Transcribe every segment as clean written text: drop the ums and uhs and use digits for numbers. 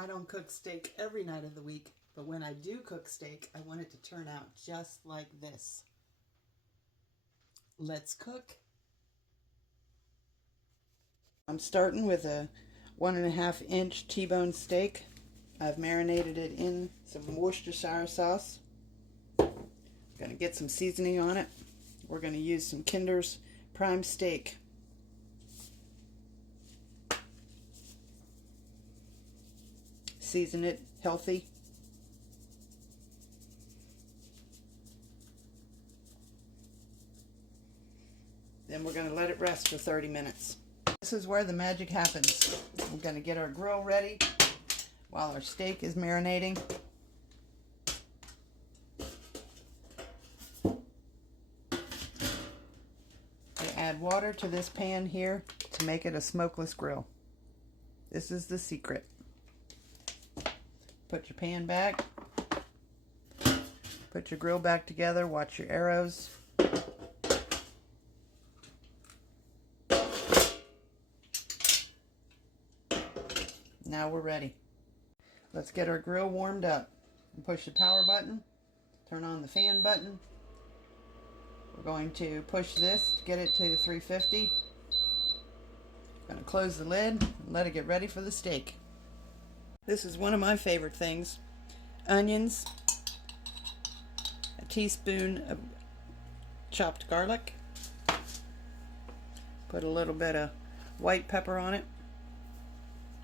I don't cook steak every night of the week, but when I do cook steak, I want it to turn out just like this. Let's cook. I'm starting with a 1.5 inch T-bone steak. I've marinated it in some Worcestershire sauce. Gonna get some seasoning on it. We're gonna use some Kinder's Prime Steak. Season it healthy. Then we're gonna let it rest for 30 minutes. This is where the magic happens. We're gonna get our grill ready while our steak is marinating. Add water to this pan here to make it a smokeless grill. This is the secret. Put your pan back. Put your grill back together. Watch your arrows. Now we're ready. Let's get our grill warmed up. Push the power button. Turn on the fan button. We're going to push this to get it to 350. Going to close the lid and let it get ready for the steak. This is one of my favorite things. Onions, a teaspoon of chopped garlic, put a little bit of white pepper on it.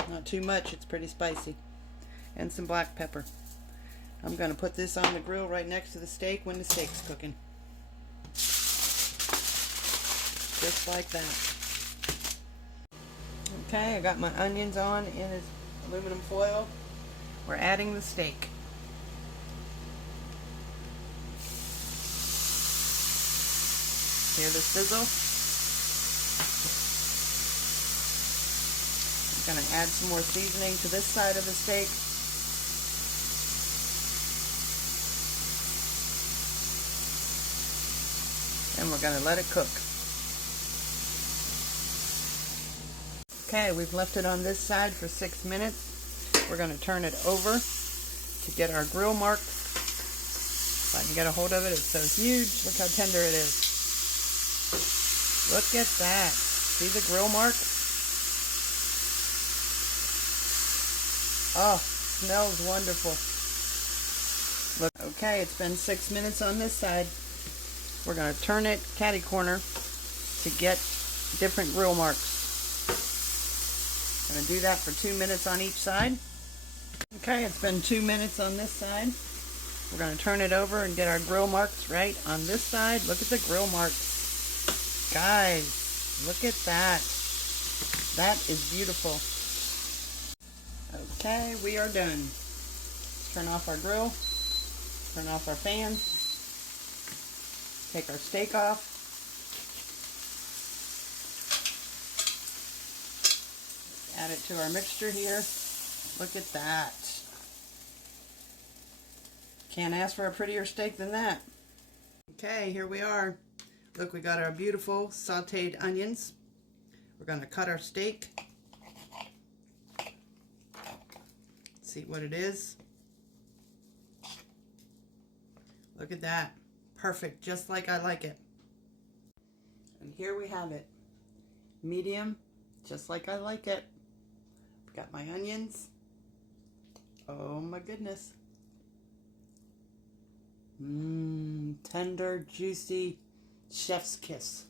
Not too much, it's pretty spicy. And some black pepper. I'm going to put this on the grill right next to the steak when the steak's cooking. Just like that. Okay, I got my onions on in this aluminum foil. We're adding the steak. Hear the sizzle? I'm going to add some more seasoning to this side of the steak. And we're going to let it cook. Okay, we've left it on this side for 6 minutes. We're going to turn it over to get our grill marks. If I can get a hold of it, it's so huge. Look how tender it is. Look at that. See the grill marks? Oh, smells wonderful. Look, okay, it's been 6 minutes on this side. We're going to turn it catty corner to get different grill marks. I'm going to do that for 2 minutes on each side. Okay, it's been 2 minutes on this side. We're going to turn it over and get our grill marks right on this side. Look at the grill marks. Guys, look at that. That is beautiful. Okay, we are done. Let's turn off our grill. Turn off our fan. Take our steak off. Add it to our mixture here. Look at that. Can't ask for a prettier steak than that. Okay, here we are. Look, we got our beautiful sauteed onions. We're going to cut our steak. See what it is. Look at that. Perfect, just like I like it. And here we have it. Medium, just like I like it. Got my onions. Oh my goodness. Tender, juicy, chef's kiss.